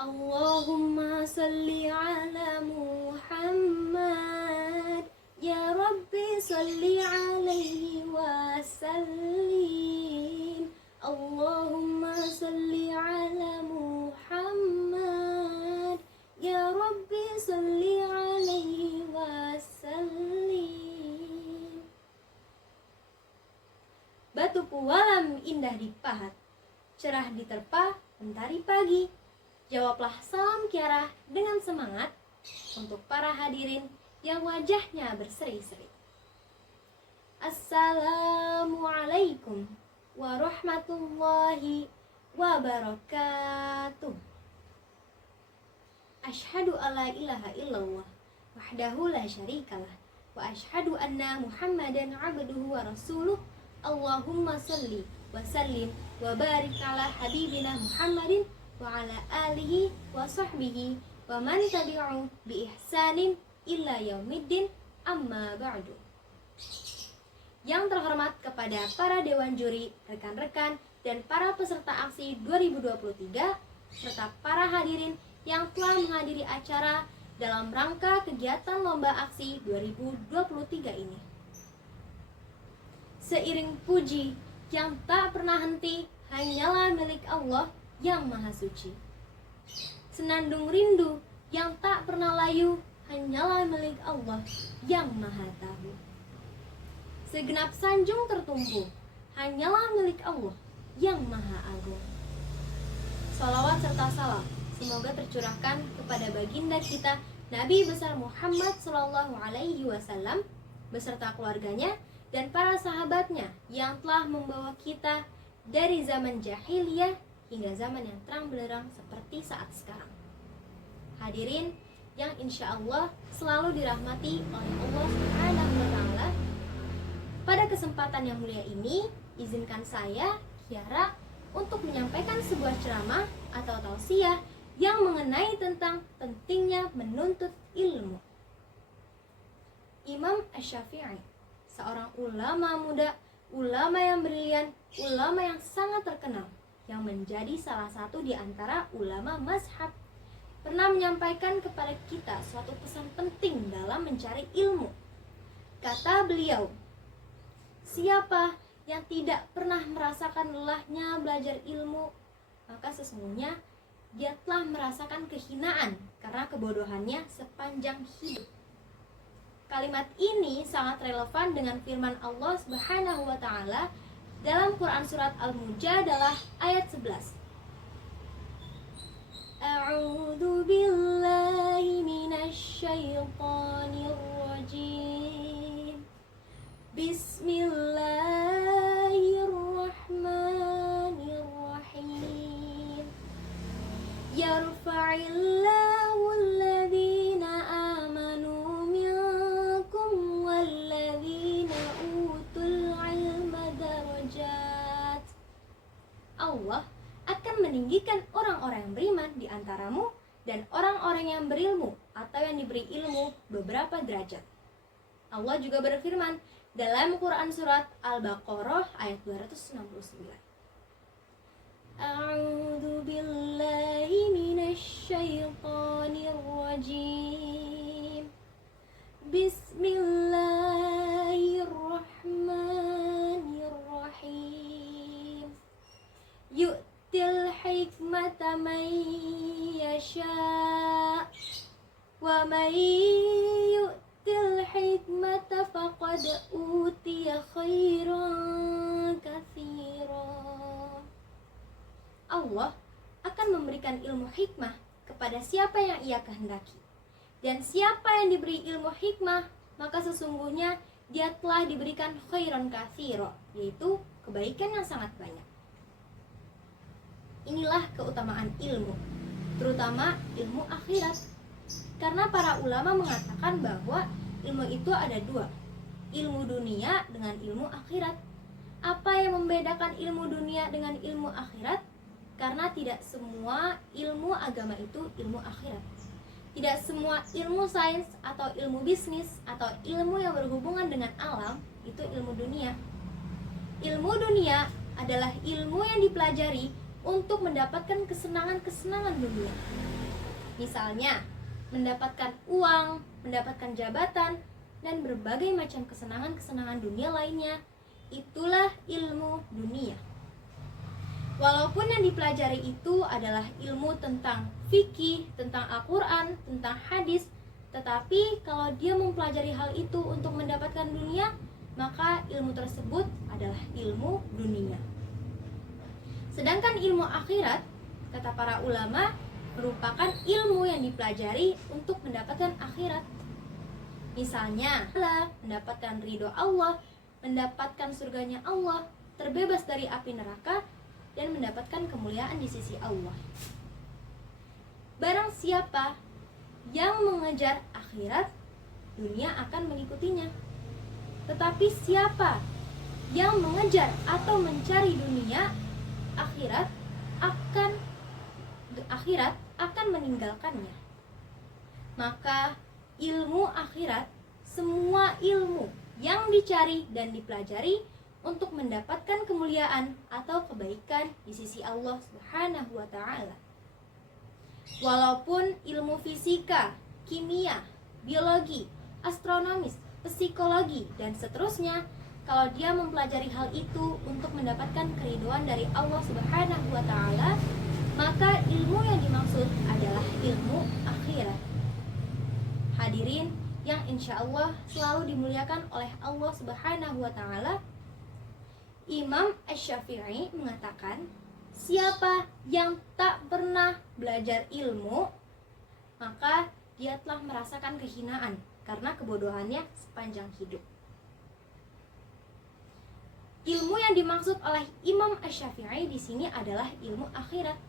Allahumma salli ala Muhammad, ya Rabbi salli alaihi wa sallim. Allahumma salli ala Muhammad, ya Rabbi salli alaihi wa sallim. Batu pualam indah dipahat, cerah diterpa mentari pagi. Jawablah salam Kiara dengan semangat untuk para hadirin yang wajahnya berseri-seri. Assalamualaikum warahmatullahi wabarakatuh. Asyhadu alla ilaha illallah wahdahu la syarikalah wa asyhadu anna Muhammadan abduhu wa rasuluh. Allahumma salli wa sallim wa barik ala habibina Muhammadin wa ala alihi wa sahbihi wa man tabi'u bi ihsanin illa yaumiddin, amma ba'du. Yang terhormat kepada para dewan juri, rekan-rekan, dan para peserta aksi 2023 serta para hadirin yang telah menghadiri acara dalam rangka kegiatan lomba aksi 2023 ini. Seiring puji yang tak pernah henti hanyalah milik Allah yang Maha Suci. Senandung rindu yang tak pernah layu hanyalah milik Allah yang Maha Tahu. Segenap sanjung tertumpu hanyalah milik Allah yang Maha Agung. Salawat serta salam semoga tercurahkan kepada baginda kita Nabi besar Muhammad SAW beserta keluarganya dan para sahabatnya yang telah membawa kita dari zaman jahiliyah hingga zaman yang terang benderang seperti saat sekarang. Hadirin yang insya Allah selalu dirahmati oleh Allah Subhanahu wa Ta'ala, pada kesempatan yang mulia ini izinkan saya, Kiara, untuk menyampaikan sebuah ceramah atau tausiah yang mengenai tentang pentingnya menuntut ilmu. Imam Asy-Syafi'i, seorang ulama muda, ulama yang brilian, ulama yang sangat terkenal, yang menjadi salah satu di antara ulama mazhab, pernah menyampaikan kepada kita suatu pesan penting dalam mencari ilmu. Kata beliau, siapa yang tidak pernah merasakan lelahnya belajar ilmu, maka sesungguhnya dia telah merasakan kehinaan karena kebodohannya sepanjang hidup. Kalimat ini sangat relevan dengan firman Allah Subhanahu wa Ta'ala dalam Quran surat Al-Mujadalah ayat 11. A'udzu billahi minasy syaithanir rajim. Bismillahirrahmanirrahim. Yarfa'illahu alladhina amanu minkum walladhina utul ilma darajat. Allah akan meninggikan orang-orang yang beriman di antaramu dan orang-orang yang berilmu atau yang diberi ilmu beberapa derajat. Allah juga berfirman dalam Quran surat Al-Baqarah ayat 269. A'udzu billahi minasy syaithanir rajim. Bismillahirrahmanirrahim. Yu'til hikmata man yasha' wa man yu'til hikmata faqad utiya khairan katsiran. Allah akan memberikan ilmu hikmah kepada siapa yang ia kehendaki. Dan siapa yang diberi ilmu hikmah, maka sesungguhnya dia telah diberikan khairan katsira, yaitu kebaikan yang sangat banyak. Inilah keutamaan ilmu, terutama ilmu akhirat. Karena para ulama mengatakan bahwa ilmu itu ada dua, ilmu dunia dengan ilmu akhirat. Apa yang membedakan ilmu dunia dengan ilmu akhirat? Karena tidak semua ilmu agama itu ilmu akhirat. Tidak semua ilmu sains atau ilmu bisnis atau ilmu yang berhubungan dengan alam itu ilmu dunia. Ilmu dunia adalah ilmu yang dipelajari untuk mendapatkan kesenangan-kesenangan dunia. Misalnya, mendapatkan uang, mendapatkan jabatan, dan berbagai macam kesenangan-kesenangan dunia lainnya. Itulah ilmu dunia. Walaupun yang dipelajari itu adalah ilmu tentang fikih, tentang Al-Quran, tentang hadis, tetapi kalau dia mempelajari hal itu untuk mendapatkan dunia, maka ilmu tersebut adalah ilmu dunia. Sedangkan ilmu akhirat, kata para ulama, merupakan ilmu yang dipelajari untuk mendapatkan akhirat. Misalnya, mendapatkan ridho Allah, mendapatkan surganya Allah, terbebas dari api neraka, dan mendapatkan kemuliaan di sisi Allah. Barang siapa yang mengejar akhirat, dunia akan mengikutinya. Tetapi siapa yang mengejar atau mencari dunia, akhirat akan meninggalkannya. Maka ilmu akhirat, semua ilmu yang dicari dan dipelajari untuk mendapatkan kemuliaan atau kebaikan di sisi Allah Subhanahu wa ta'ala. Walaupun ilmu fisika, kimia, biologi, astronomis, psikologi, dan seterusnya, kalau dia mempelajari hal itu untuk mendapatkan keridhaan dari Allah Subhanahu wa ta'ala, maka ilmu yang dimaksud adalah ilmu akhirat. Hadirin yang insya Allah selalu dimuliakan oleh Allah Subhanahu wa ta'ala, Imam Asy-Syafi'i mengatakan, siapa yang tak pernah belajar ilmu, maka dia telah merasakan kehinaan karena kebodohannya sepanjang hidup. Ilmu yang dimaksud oleh Imam Asy-Syafi'i di sini adalah ilmu akhirat.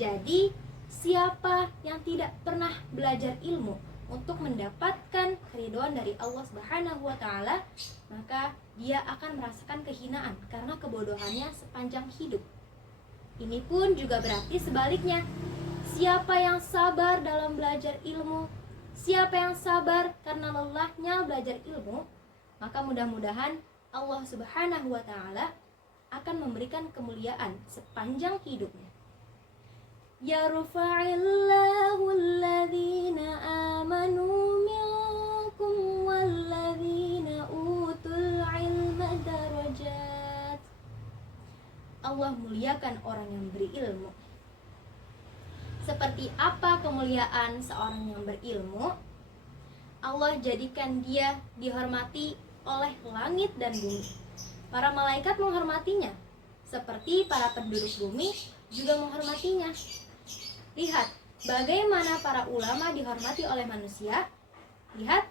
Jadi, siapa yang tidak pernah belajar ilmu untuk mendapatkan keridhaan dari Allah Subhanahu wa ta'ala, maka dia akan merasakan kehinaan karena kebodohannya sepanjang hidup. Ini pun juga berarti sebaliknya. Siapa yang sabar dalam belajar ilmu, siapa yang sabar karena lelahnya belajar ilmu, maka mudah-mudahan Allah Subhanahu wa ta'ala akan memberikan kemuliaan sepanjang hidupnya. Yarfa'illahu alladhina amanu minkum walladhina utul ilma darajat. Allah muliakan orang yang berilmu. Seperti apa kemuliaan seorang yang berilmu? Allah jadikan dia dihormati oleh langit dan bumi. Para malaikat menghormatinya, seperti para penduduk bumi juga menghormatinya. Lihat bagaimana para ulama dihormati oleh manusia. Lihat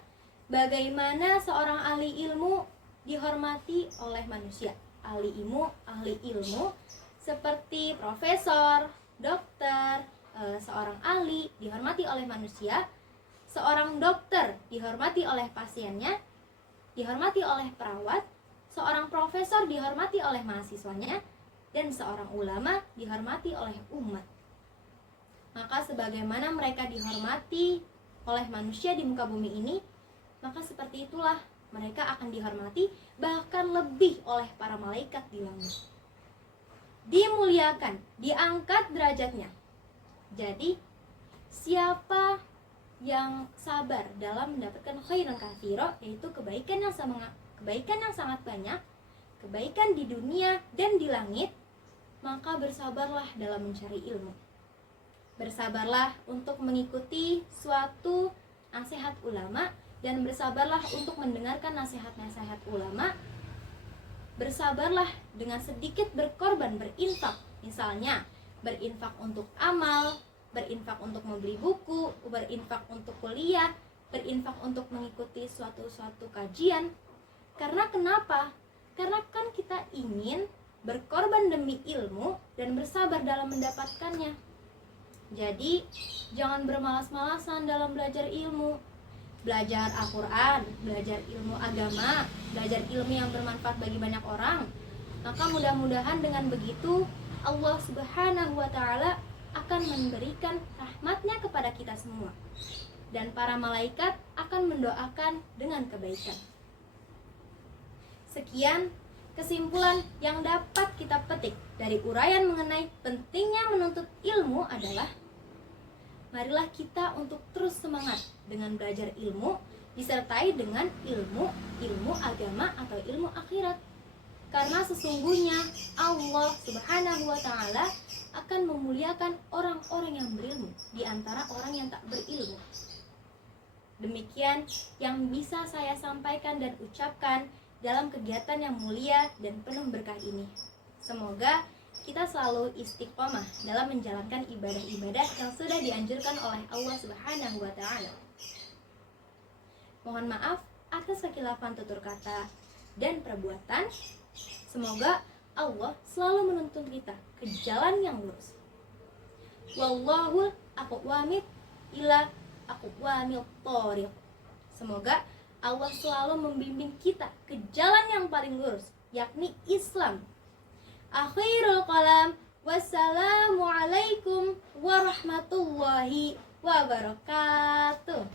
bagaimana seorang ahli ilmu dihormati oleh manusia. Ahli ilmu seperti profesor, dokter, seorang ahli dihormati oleh manusia. Seorang dokter dihormati oleh pasiennya, dihormati oleh perawat. Seorang profesor dihormati oleh mahasiswanya, dan seorang ulama dihormati oleh umat. Maka sebagaimana mereka dihormati oleh manusia di muka bumi ini, maka seperti itulah mereka akan dihormati bahkan lebih oleh para malaikat di langit. Dimuliakan, diangkat derajatnya. Jadi siapa yang sabar dalam mendapatkan khairan katsira, yaitu kebaikan yang sangat banyak, kebaikan di dunia dan di langit, maka bersabarlah dalam mencari ilmu. Bersabarlah untuk mengikuti suatu nasihat ulama, dan bersabarlah untuk mendengarkan nasihat-nasihat ulama. Bersabarlah dengan sedikit berkorban, berinfak. Misalnya, berinfak untuk amal, berinfak untuk membeli buku, berinfak untuk kuliah, berinfak untuk mengikuti suatu kajian. Karena kenapa? Karena kan kita ingin berkorban demi ilmu dan bersabar dalam mendapatkannya. Jadi, jangan bermalas-malasan dalam belajar ilmu. Belajar Al-Quran, belajar ilmu agama, belajar ilmu yang bermanfaat bagi banyak orang. Maka mudah-mudahan dengan begitu Allah Subhanahu wa ta'ala akan memberikan rahmatnya kepada kita semua, dan para malaikat akan mendoakan dengan kebaikan. Sekian kesimpulan yang dapat kita petik dari uraian mengenai pentingnya menuntut ilmu adalah marilah kita untuk terus semangat dengan belajar ilmu, disertai dengan ilmu agama atau ilmu akhirat. Karena sesungguhnya Allah Subhanahu wa Ta'ala akan memuliakan orang-orang yang berilmu di antara orang yang tak berilmu. Demikian yang bisa saya sampaikan dan ucapkan dalam kegiatan yang mulia dan penuh berkah ini. Semoga kita selalu istiqomah dalam menjalankan ibadah-ibadah yang sudah dianjurkan oleh Allah Subhanahu wa Ta'ala. Mohon maaf atas kekhilafan tutur kata dan perbuatan. Semoga Allah selalu menuntun kita ke jalan yang lurus. Wallahu aqwamit ila aqwamil thoriq. Semoga Allah selalu membimbing kita ke jalan yang paling lurus, yakni Islam. Akhirul kalam, wassalamualaikum warahmatullahi wabarakatuh.